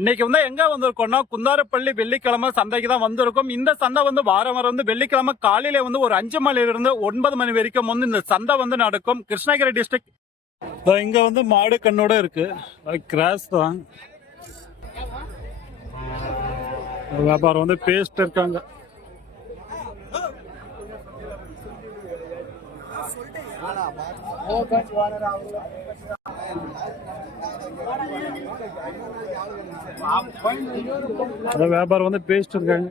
இன்னைக்கு வந்து எங்க வந்திருக்கோம்னா குந்தாரப்பள்ளி வெள்ளிக்கிழமை சந்தைக்கு தான் வந்திருக்கும். இந்த சந்தை வந்து வாரம் வாரம் வந்து வெள்ளிக்கிழமை காலையில வந்து ஒரு அஞ்சு மணிலிருந்து ஒன்பது மணி வரைக்கும் வந்து இந்த சந்தை வந்து நடக்கும். கிருஷ்ணகிரி டிஸ்ட்ரிக்ட் இங்க வந்து மாடு கண்ணோட இருக்கு. கிராஸ் தான். வியாபாரம் வந்து பேஸ்ட் இருக்காங்க. வியாபாரம் வந்து பேசிட்டு இருக்காங்க.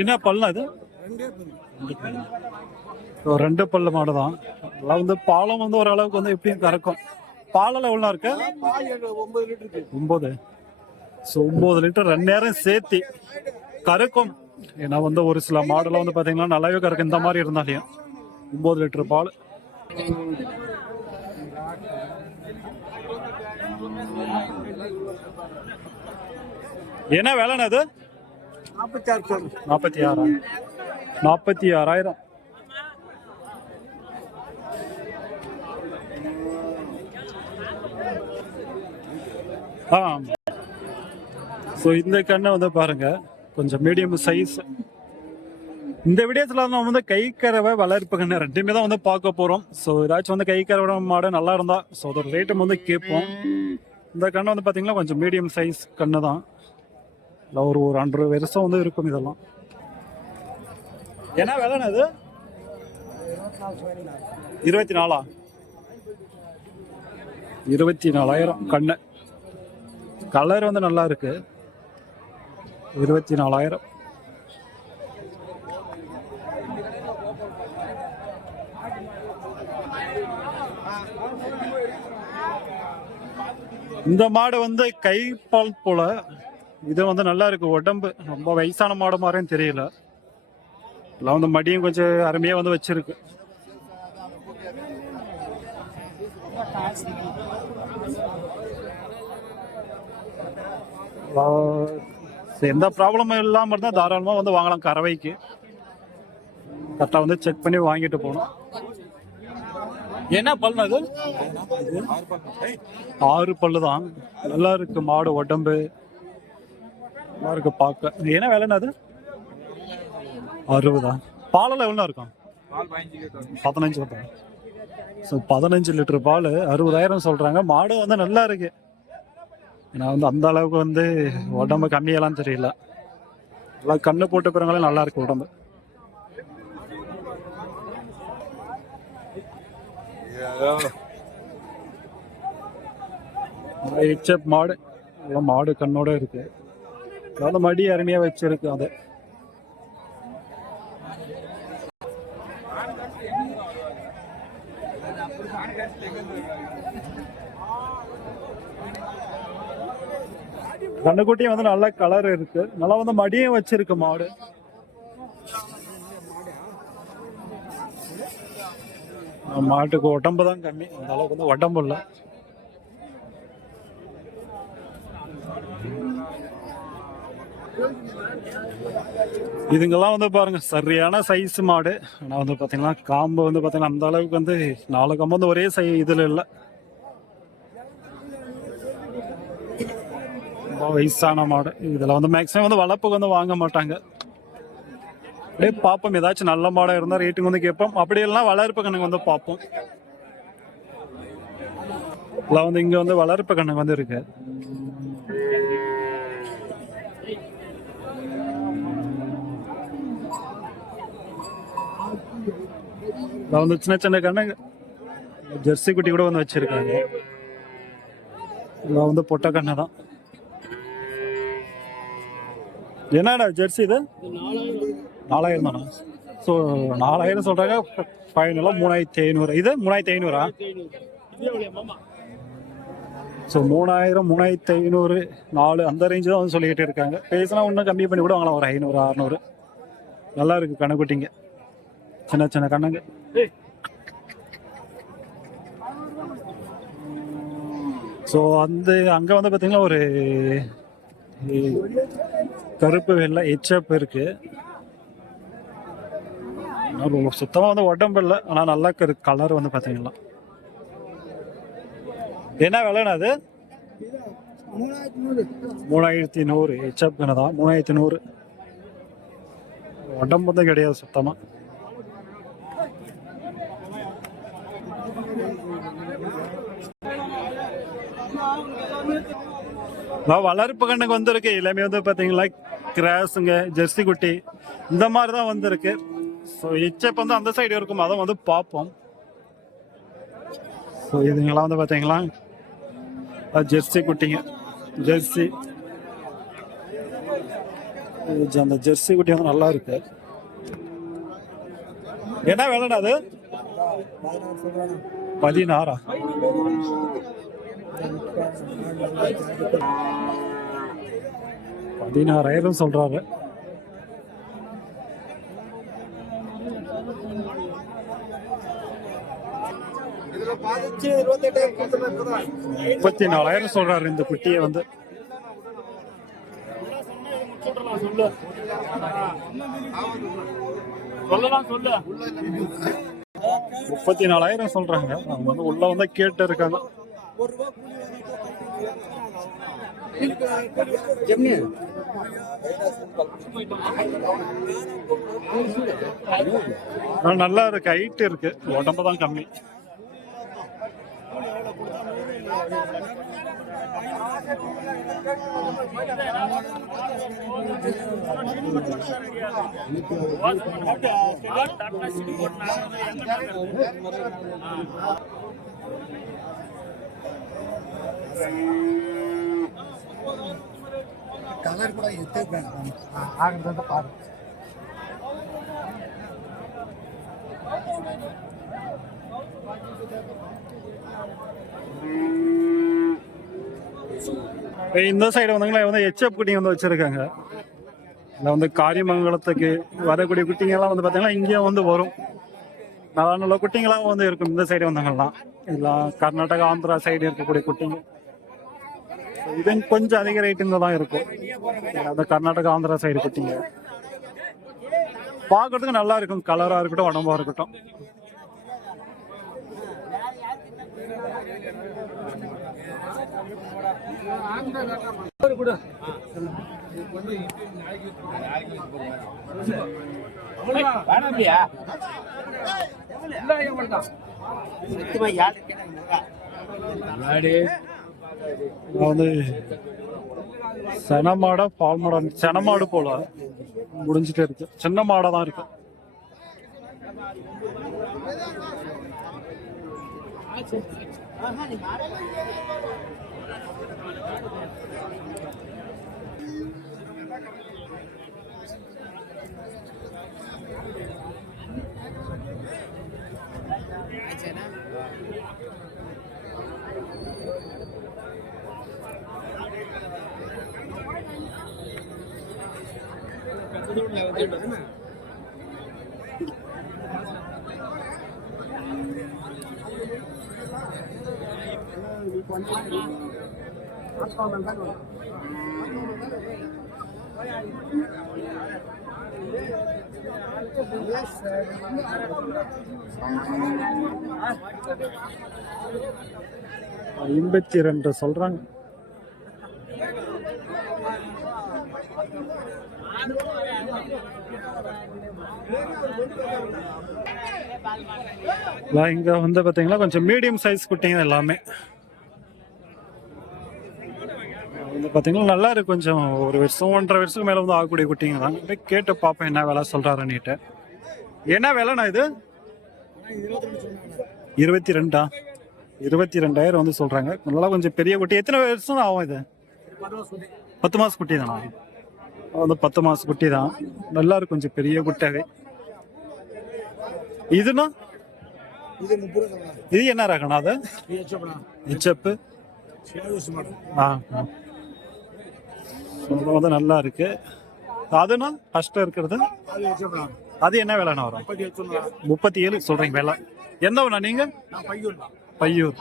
என்ன பல்ல அது? ரெண்டு பல்லு மாடு தான் அதெல்லாம் வந்து பாலம் வந்து ஓரளவுக்கு வந்து எப்படியும் கறக்கும். பாலில் எவ்வளோ இருக்கு? ஒன்பது. ஸோ ஒன்பது லிட்டர் ரெண்டு நேரம் சேர்த்தி கறக்கும். ஏன்னா வந்து ஒரு சில மாடலில் வந்து பார்த்தீங்கன்னா நல்லாவே கறக்கும் இந்த மாதிரி இருந்தாலையும் ஒம்பது லிட்டர் பால். என்ன விலைண்ணா அது நாற்பத்தி ஆறா? நாற்பத்தி ஆறாயிரம். ஆ. ஸோ இந்த கண்ணை வந்து பாருங்கள் கொஞ்சம் மீடியம் சைஸ் இந்த விடயத்தில் நம்ம வந்து கை கறவை வளர்ப்பு ரெண்டுமே தான் வந்து பார்க்க போகிறோம் ஸோ ஏதாச்சும் வந்து கை கறவை மாடு நல்லா இருந்தா ஸோ அதோட ரேட்டும் வந்து கேட்போம். இந்த கண்ணு வந்து பார்த்தீங்கன்னா கொஞ்சம் மீடியம் சைஸ் கண்ணு தான். இல்லை ஒரு ஒரு ரெண்டரை வருஷம் வந்து இருக்கும் இதெல்லாம். என்ன விலைன்னு அது இருபத்தி நாலா? இருபத்தி நாலாயிரம் கண்ணு. கலர் வந்து நல்லா இருக்குது இருபத்தி நாலாயிரம் இந்த மாடு வந்து கைப்பால் போல இது வந்து நல்லா இருக்கு உடம்பு. ரொம்ப வயசான மாடு மாதிரியும் தெரியல. எல்லாம் வந்து மடியும் கொஞ்சம் அருமையா வந்து வச்சிருக்கு. ஆஹ் எந்த ப்ராப்ளமும் இல்லாமல் இருந்தால் தாராளமாக வந்து வாங்கலாம் கறவைக்கு. கரெக்டாக வந்து செக் பண்ணி வாங்கிட்டு போகணும். என்ன பல்லு அது ஆறு பல்லு தான். நல்லா இருக்கு மாடு உடம்பு. நல்லா இருக்கு பார்க்க என்ன விலைன்னா அது அறுபதா பாலெல்லாம் எவ்வளோ இருக்கும்? பதினஞ்சு தான். ஸோ பதினஞ்சு லிட்டர் பால் அறுபதாயிரம் சொல்கிறாங்க மாடு வந்து நல்லா இருக்குது ஏன்னா வந்து அந்த அளவுக்கு வந்து உடம்பு கம்மியெல்லாம் தெரியல. நல்லா கண்ணு போட்டு பிறங்களே நல்லா இருக்கு உடம்பு. ஹெச்எப் மாடு எல்லாம் மாடு கண்ணோட இருக்கு. அதாவது மடி அருமையா வச்சிருக்கு அது. கண்ணுக்குட்டியும் வந்து நல்ல கலர் இருக்கு. நல்லா வந்து மடியும் வச்சிருக்கு மாடு. மாட்டுக்கு உடம்பு தான் கம்மி. அந்த அளவுக்கு வந்து உடம்பு இல்லை. இதுங்கெல்லாம் வந்து பாருங்க சரியான சைஸ் மாடு. ஆனால் வந்து பார்த்தீங்கன்னா காம்பு வந்து பார்த்தீங்கன்னா அந்த அளவுக்கு வந்து நாலு காம்பு வந்து ஒரே சை இதில் இல்லை. வயசான மாடு. இதில் வந்து மேக்ஸிமம் வந்து வளர்ப்புக்கு வந்து வாங்க மாட்டாங்க. அப்படியே பார்ப்போம் ஏதாச்சும் நல்ல மாடாக இருந்தால் ரேட்டுக்கு வந்து கேட்போம். அப்படி இல்லைன்னா வளர்ப்பு கண்ணுக்கு வந்து பார்ப்போம் இதெல்லாம் வந்து இங்கே வந்து வளர்ப்பு கண்ணுக்கு வந்து இருக்கு. இதுல வந்து சின்ன சின்ன கண்ணுங்க ஜெர்சி குட்டி கூட வந்து வச்சிருக்காங்க. இதெல்லாம் வந்து பொட்டை தான். என்னடா ஜெர்சி இது? நாலாயிரம் தானா? ஸோ நாலாயிரம் சொல்கிறாங்க ஃபைனலாக மூணாயிரத்தி ஐநூறு. இது மூணாயிரத்தி ஐநூறா? ஸோ மூணாயிரம் மூணாயிரத்தி ஐநூறு நாலு அந்த ரேஞ்சு தான் வந்து சொல்லிக்கிட்டு இருக்காங்க. பேசினா இன்னும் கம்மி பண்ணி கூட வாங்கலாம். ஒரு ஐநூறு அறநூறு. நல்லா இருக்கு கணக்குட்டிங்க சின்ன சின்ன கண்ணுங்க. ஸோ அந்த அங்கே வந்து பார்த்தீங்கன்னா ஒரு கருப்பு வெள்ளை ஹெச்அப் இருக்கு. சுத்தமாக வந்து உடம்பு இல்லை ஆனால் நல்லா இருக்கு. கலர் வந்து பார்த்தீங்கன்னா என்ன விலைண்ணா அது? மூணாயிரத்தி நூறு. ஹெச்அப் தான். மூணாயிரத்தி நூறு. உடம்பு வந்து கிடையாது சுத்தமாக நான் வளர்ப்பு கண்ணுக்கு வந்திருக்கு. எல்லாமே வந்து பார்த்தீங்களா கிராஸுங்க ஜெர்சி குட்டி இந்த மாதிரி தான் வந்திருக்கு. ஸோ இச்சப் வந்து அந்த சைடு இருக்கும். அதை வந்து பார்ப்போம். ஸோ இதுங்கெல்லாம் வந்து பார்த்தீங்களா ஜெர்சி குட்டிங்க. ஜெர்சி. அந்த ஜெர்சி குட்டி வந்து நல்லா இருக்கு. என்ன வேலைடா அது? பதினாறா? பதினாறாயிரம் சொல்றாரு. முப்பத்தி நாலாயிரம் சொல்றாரு இந்த குட்டியை வந்து. முப்பத்தி நாலாயிரம் சொல்றாங்க. அவங்க வந்து உள்ள வந்து கேட்டு இருக்காங்க. ஆனா நல்லா இருக்கு. ஹைட் இருக்கு. உடம்பு தான் கம்மி. ಕಲರ್ ಕೂಡ ಎತ್ತೇ ಬೇಡ ಆಗದಂತ இந்த சைடு வந்துங்களா? வந்து ஹெச்எப் குட்டிங்க வந்து வச்சுருக்காங்க. இதில் வந்து காரியமங்கலத்துக்கு வரக்கூடிய குட்டிங்கெல்லாம் வந்து பார்த்தீங்கன்னா இங்கேயே வந்து வரும். நல்ல நல்ல குட்டிங்களாகவும் வந்து இருக்கும். இந்த சைடு வந்தாங்கலாம் இதெல்லாம் கர்நாடகா ஆந்திரா சைடு இருக்கக்கூடிய குட்டிங்க. இது கொஞ்சம் அதிக ரேட்டுங்க தான் இருக்கும். அந்த கர்நாடகா ஆந்திரா சைடு குட்டிங்க பார்க்கறதுக்கு நல்லா இருக்கும். கலராக இருக்கட்டும் உடம்பா இருக்கட்டும். வேணாம்பியா நான் வந்து செனமாடா பால் மாடா செனமாடு போல முடிஞ்சிட்டே இருக்கு. சின்ன மாடா தான் இருக்கு எண்பத்தி ரெண்டு சொல்றாங்க. இங்கே வந்து பார்த்தீங்கன்னா கொஞ்சம் மீடியம் சைஸ் குட்டிங்க எல்லாமே. வந்து பார்த்தீங்கன்னா நல்லா இருக்கு. கொஞ்சம் ஒரு வருஷம் ஒன்றரை வருஷத்துக்கு மேலே வந்து ஆகக்கூடிய குட்டிங்க தான். கேட்டு பார்ப்பேன் என்ன விலை சொல்கிறாருன்னுட்டு என்ன விலைண்ணா இது? இருபத்தி ரெண்டா? இருபத்தி ரெண்டாயிரம் வந்து சொல்கிறாங்க நல்லா கொஞ்சம் பெரிய குட்டி. எத்தனை வருஷம் ஆகும் இது? பத்து மாதம் குட்டி தானா? வந்து பத்து மாதம் குட்டி தான். நல்லா இருக்கும் கொஞ்சம் பெரிய குட்டாவே இதுனா? இது இது என்ன ரகணா அது? ஹெச்எப்பு ஆ சொல்லும்போது நல்லா இருக்கு. அதுனா ஃபஸ்ட்டு இருக்கிறது? அது என்ன விலைண்ணா வரும்? முப்பத்தி ஏழு சொல்கிறீங்க விலை. எந்த ஒண்ணா நீங்கள் பையூர்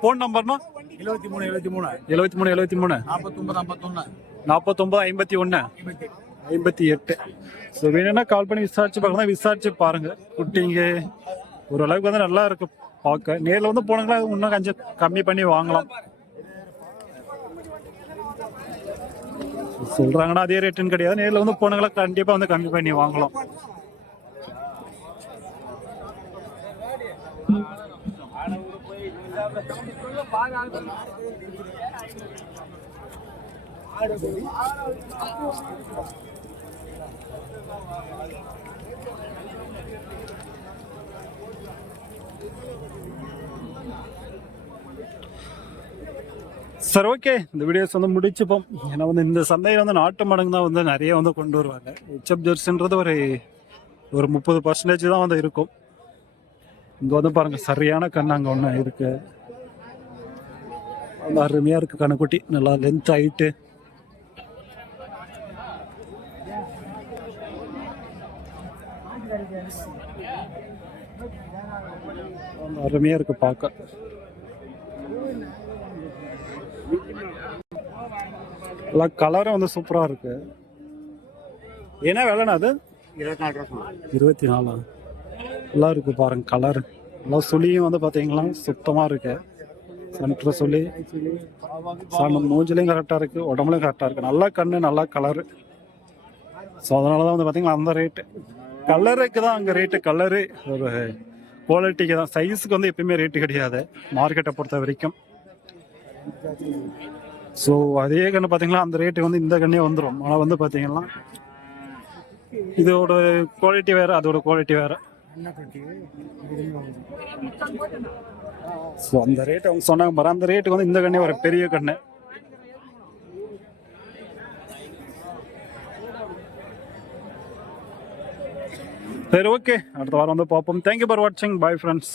ஃபோன் நம்பர்னா எழுபத்தி மூணு எழுபத்தி மூணு. எழுபத்தி மூணு எழுபத்தி மூணு. நாற்பத்தொம்பது ஐம்பத்தி ஐம்பத்தி ஒன்று ஐம்பத்தி எட்டு. ஸோ வேணும்னா கால் பண்ணி விசாரிச்சு பார்க்கலாம். விசாரிச்சு பாருங்க. குட்டிங்க ஓரளவுக்கு வந்து நல்லா இருக்கு பார்க்க. நேரில் வந்து போனாங்களா இன்னும் கொஞ்சம் கம்மி பண்ணி வாங்கலாம். சொல்றாங்கன்னா அதே ரேட்டுன்னு கிடையாது. நேரில் வந்து போனீங்களா கண்டிப்பாக வந்து கம்மி பண்ணி வாங்கலாம். சரி ஓகே இந்த வீடியோஸ் வந்து முடிச்சுப்போம். ஏன்னா வந்து இந்த சந்தையில் வந்து நாட்டு மடங்கு தான் வந்து நிறைய வந்து கொண்டு வருவாங்க. ஹெச்எப் ஜெர்சின்றது ஒரு ஒரு முப்பது பர்சன்டேஜ் தான் வந்து இருக்கும். இங்கே வந்து பாருங்கள் சரியான கண் அங்கே ஒன்று இருக்குது அருமையாக இருக்குது கண்ணுக்குட்டி. நல்லா லென்த் ஹைட்டு அருமையாக இருக்கு பார்க்க. நல்லா கலரும் வந்து சூப்பராக இருக்கு. என்ன விலைண்ணா அது? இருபத்தி நாலா நல்லா இருக்கு பாருங்க கலர் நல்லா சுளியும் வந்து பார்த்தீங்களா சுத்தமாக இருக்கு. சென்டர் சுளி சாமி மூஞ்சிலையும் கரெக்டாக இருக்கு உடம்புலையும் கரெக்டாக இருக்கு. நல்லா கண்ணு நல்லா கலரு ஸோ அதனால தான் வந்து பார்த்திங்கன்னா அந்த ரேட்டு கலருக்கு தான் அங்கே ரேட்டு கலரு ஒரு குவாலிட்டிக்கு தான். சைஸுக்கு வந்து எப்பயுமே ரேட்டு கிடையாது. மார்க்கெட்டை பொறுத்த வரைக்கும். ஸோ அதே கண்ணு பார்த்தீங்கன்னா அந்த ரேட்டு வந்து இந்த கண்ணே வந்துடும் ஆனால் வந்து பார்த்தீங்கன்னா இதோட குவாலிட்டி வேற அதோட குவாலிட்டி வேற. ஸோ அந்த ரேட்டு அவங்க சொன்னாங்க பாரு அந்த ரேட்டுக்கு வந்து இந்த கண்ணே ஒரு பெரிய கண்ணு. சரி ஓகே அடுத்த வாரம் வந்து பார்ப்போம். தேங்க்யூ ஃபார் வாட்சிங் பாய் ஃப்ரெண்ட்ஸ்